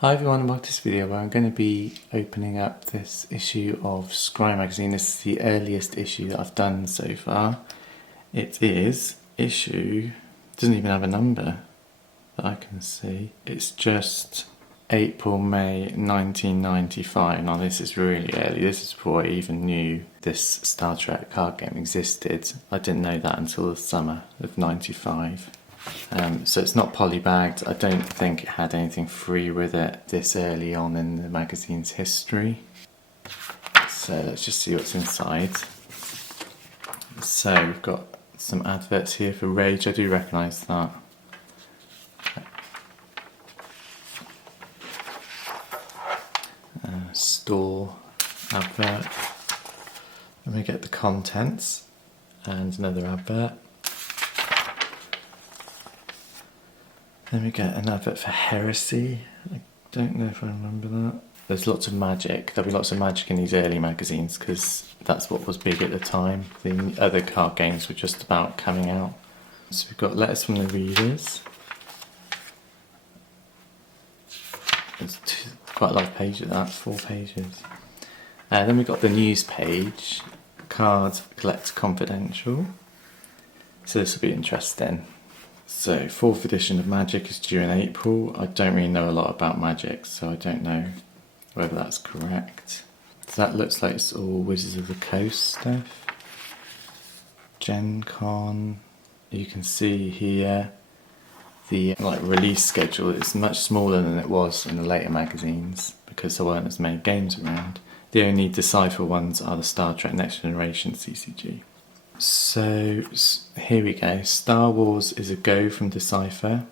Hi everyone, and welcome to this video where I'm going to be opening up this issue of Scrye magazine. This is the earliest issue that I've done so far. It is issue, doesn't even have a number that I can see. It's just April, May 1995. Now this is really early. This is before I even knew this Star Trek card game existed. I didn't know that until the summer of 95. So it's not polybagged. I don't think it had anything free with it this early on in the magazine's history. So let's just see what's inside. So we've got some adverts here for Rage. I do recognise that. Store advert. Then we get the contents and another advert. Then we get an advert for Heresy. I don't know if I remember that. There's lots of magic. There'll be lots of magic in these early magazines because that's what was big at the time. The other card games were just about coming out. So we've got letters from the readers. There's quite a lot of pages, that's 4 pages. Then we've got the news page. Cards Collect Confidential. So this will be interesting. So, 4th edition of Magic is due in April. I don't really know a lot about Magic, so I don't know whether that's correct. So that looks like it's all Wizards of the Coast stuff. Gen Con. You can see here the release schedule is much smaller than it was in the later magazines because there weren't as many games around. The only Decipher ones are the Star Trek Next Generation CCG. So here we go. Star Wars is a go from Decipher.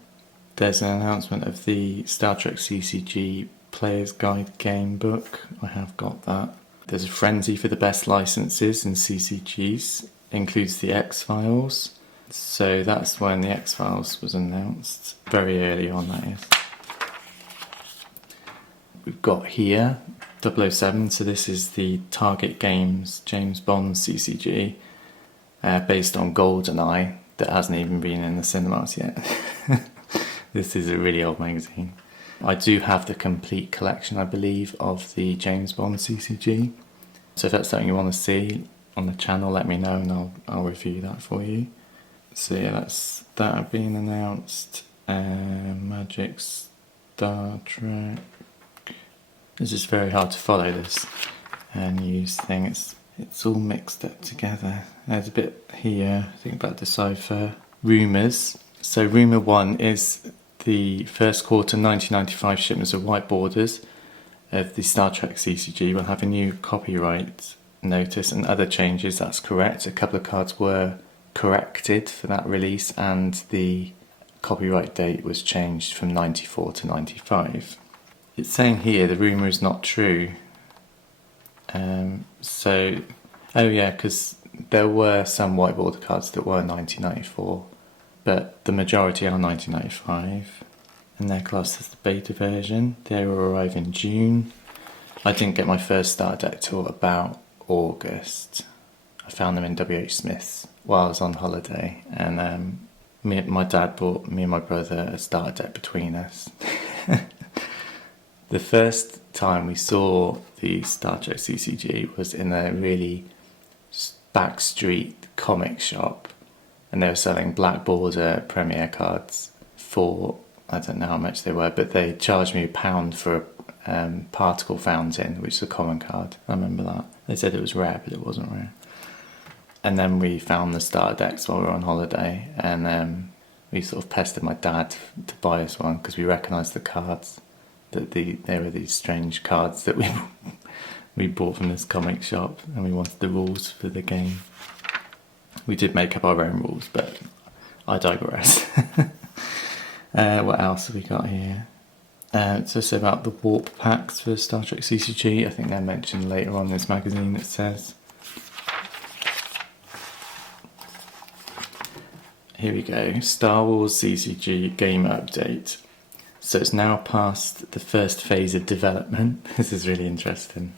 There's an announcement of the Star Trek CCG Player's Guide game book. I have got that. There's a frenzy for the best licenses in CCGs. Includes the X-Files. So that's when the X-Files was announced. Very early on, that is. We've got here 007. So this is the Target Games James Bond CCG. Based on GoldenEye, that hasn't even been in the cinemas yet. This is a really old magazine. I do have the complete collection, I believe, of the James Bond CCG. So if that's something you want to see on the channel, let me know and I'll review that for you. So yeah, that's that being announced. Magic, Star Trek. It's just very hard to follow this news thing. It's all mixed up together. There's a bit here, I think about Decipher. Rumours. So rumour 1 is the first quarter 1995 shipments of white borders of the Star Trek CCG will have a new copyright notice and other changes. That's correct. A couple of cards were corrected for that release and the copyright date was changed from 94 to 95. It's saying here the rumour is not true. Because there were some white border cards that were 1994, but the majority are 1995, and they're classed as the beta version. They will arrive in June. I didn't get my first starter deck till about August. I found them in WH Smith's while I was on holiday, and my dad bought me and my brother a starter deck between us. The first time we saw the Star Trek CCG was in a really backstreet comic shop, and they were selling black border premiere cards for, I don't know how much they were, but they charged me £1 for a particle fountain, which is a common card. I remember that. They said it was rare, but it wasn't rare. And then we found the starter decks while we were on holiday, and we sort of pestered my dad to buy us one because we recognised the cards. That there were these strange cards that we bought from this comic shop, and we wanted the rules for the game. We did make up our own rules, but I digress. What else have we got here? It's just about the warp packs for Star Trek CCG. I think they're mentioned later on in this magazine, it says. Here we go. Star Wars CCG game update. So it's now past the first phase of development. This is really interesting.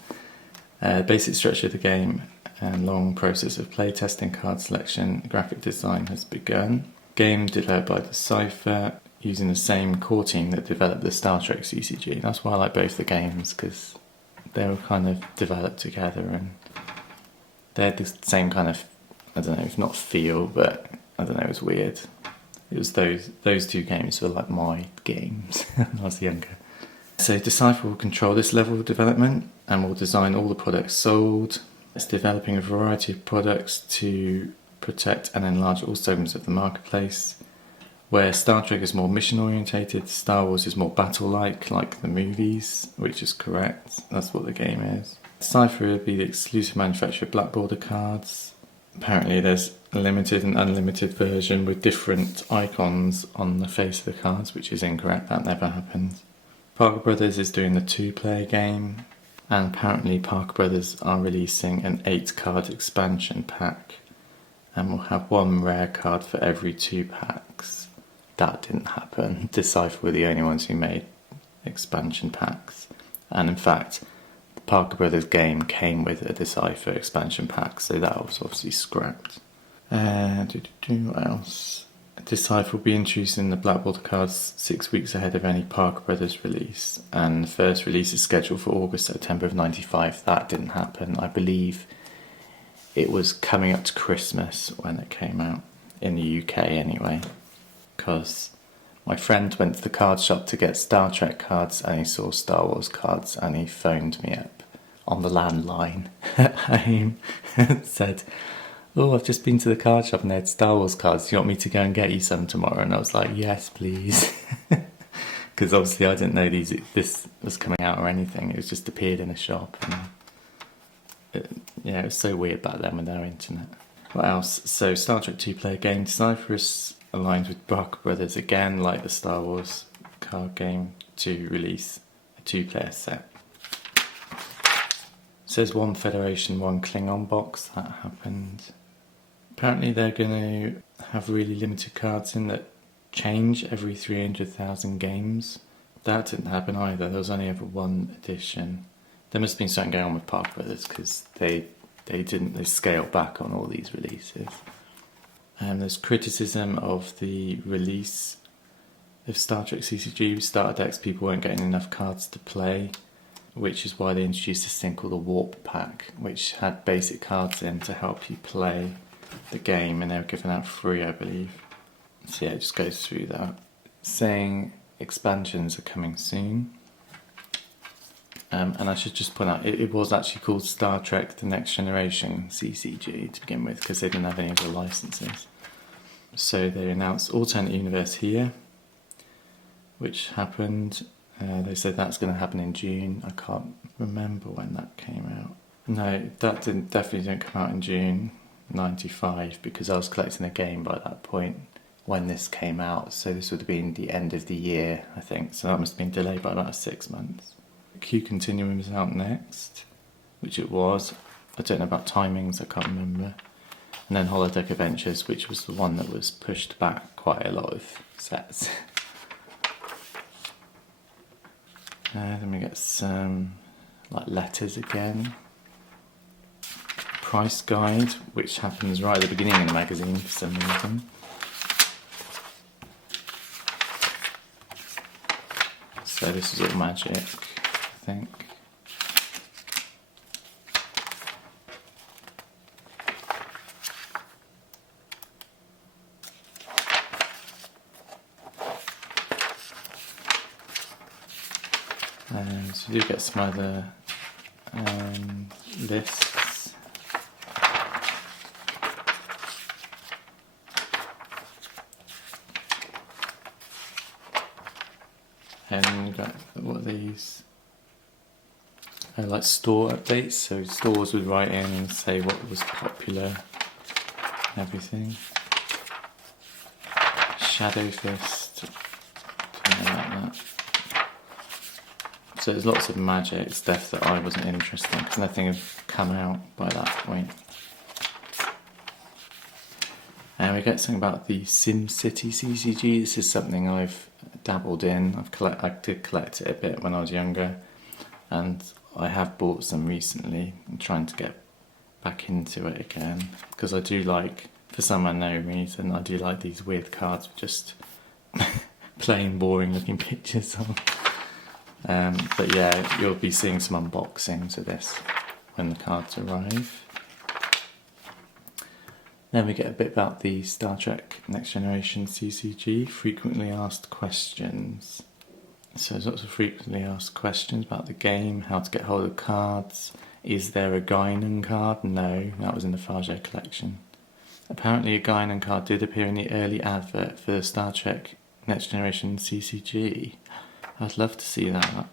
Basic structure of the game and long process of playtesting, card selection, graphic design has begun. Game developed by Decipher using the same core team that developed the Star Trek CCG. That's why I like both the games, because they were kind of developed together and they had the same kind of, I don't know, if not feel, but I don't know, it was weird. It was those two games were like my games when I was younger. So Decipher will control this level of development and will design all the products sold. It's developing a variety of products to protect and enlarge all segments of the marketplace. Where Star Trek is more mission orientated, Star Wars is more battle-like the movies, which is correct. That's what the game is. Decipher will be the exclusive manufacturer of Black Border cards. Apparently there's a limited and unlimited version with different icons on the face of the cards, which is incorrect. That never happened. Parker Brothers is doing the 2-player game, and apparently Parker Brothers are releasing an 8-card expansion pack and will have 1 rare card for every 2 packs. That didn't happen. Decipher were the only ones who made expansion packs, and in fact the Parker Brothers game came with a Decipher expansion pack, so that was obviously scrapped. What else? Decipher will be introducing the Black Border cards 6 weeks ahead of any Parker Brothers release, and the first release is scheduled for August-September of '95. That didn't happen. I believe it was coming up to Christmas when it came out, in the UK anyway, because my friend went to the card shop to get Star Trek cards and he saw Star Wars cards and he phoned me up on the landline at home and said, "Oh, I've just been to the card shop and they had Star Wars cards. Do you want me to go and get you some tomorrow?" And I was like, "Yes, please." Because obviously I didn't know this was coming out or anything. It was just appeared in a shop. And it was so weird back then with no internet. What else? So Star Trek 2-player game. Decipher is aligned with Parker Brothers again, like the Star Wars card game, to release a 2-player set. It says 1 Federation, 1 Klingon box. That happened. Apparently they're going to have really limited cards in that change every 300,000 games. That didn't happen either. There was only ever 1 edition. There must have been something going on with Parker Brothers, because they scaled back on all these releases. There's criticism of the release of Star Trek CCG. With starter decks, people weren't getting enough cards to play, which is why they introduced this thing called a Warp Pack, which had basic cards in to help you play the game, and they were given out free, I believe. So yeah, it just goes through that, saying expansions are coming soon. And I should just point out, it was actually called Star Trek The Next Generation CCG to begin with, because they didn't have any of the licenses. So they announced Alternate Universe here, which happened. They said that's going to happen in June. I can't remember when that came out. No, that definitely didn't come out in June '95, because I was collecting a game by that point when this came out. So this would have been the end of the year, I think. So that must have been delayed by about 6 months. Q Continuum is out next, which it was. I don't know about timings, I can't remember. And then Holodeck Adventures, which was the one that was pushed back quite a lot of sets. Then we get some letters again. Price guide, which happens right at the beginning of the magazine for some reason. So this is all magic, I think. So you do get some other lists. And you've got, what are these? Like store updates, so stores would write in and say what was popular and everything. Shadow Fist, something like that. So there's lots of magic stuff that I wasn't interested in, because nothing had come out by that point. And we get something about the SimCity CCG. This is something I've dabbled in. I did collect it a bit when I was younger, and I have bought some recently. I'm trying to get back into it again, because I do like, for some unknown reason, I do like these weird cards with just plain, boring looking pictures on. But yeah, you'll be seeing some unboxings of this when the cards arrive. Then we get a bit about the Star Trek Next Generation CCG, frequently asked questions. So there's lots of frequently asked questions about the game, how to get hold of cards. Is there a Guinan card? No, that was in the Fajo collection. Apparently a Guinan card did appear in the early advert for the Star Trek Next Generation CCG. I'd love to see that.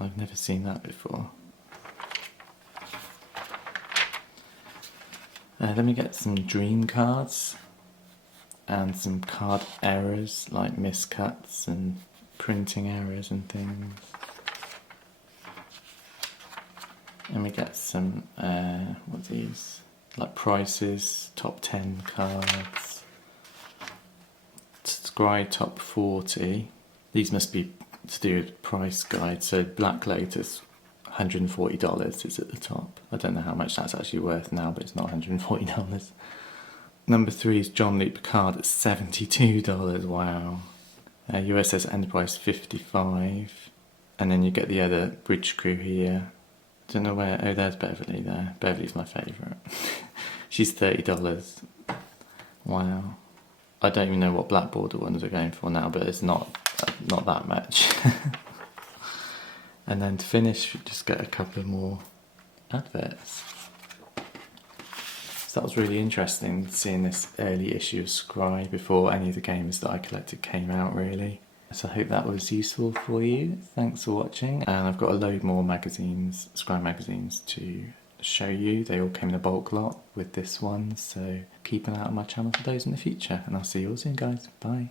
I've never seen that before. Then we get some dream cards and some card errors like miscuts and printing errors and things. And we get some, what are these? Like prices, top 10 cards. Scrye top 40. These must be to do with price guide. So Black Lotus, $140 is at the top. I don't know how much that's actually worth now, but it's not $140. Number 3 is John Luke Picard at $72. Wow. USS Enterprise $55. And then you get the other bridge crew here. Don't know where. Oh, there's Beverly there. Beverly's my favourite. She's $30. Wow. I don't even know what black border ones are going for now, but it's not that much. And then to finish, we just get a couple more adverts. So that was really interesting, seeing this early issue of Scrye before any of the games that I collected came out, really. So I hope that was useful for you. Thanks for watching. And I've got a load more magazines, Scrye magazines, to show you. They all came in a bulk lot with this one, so keep an eye out on my channel for those in the future. And I'll see you all soon, guys. Bye.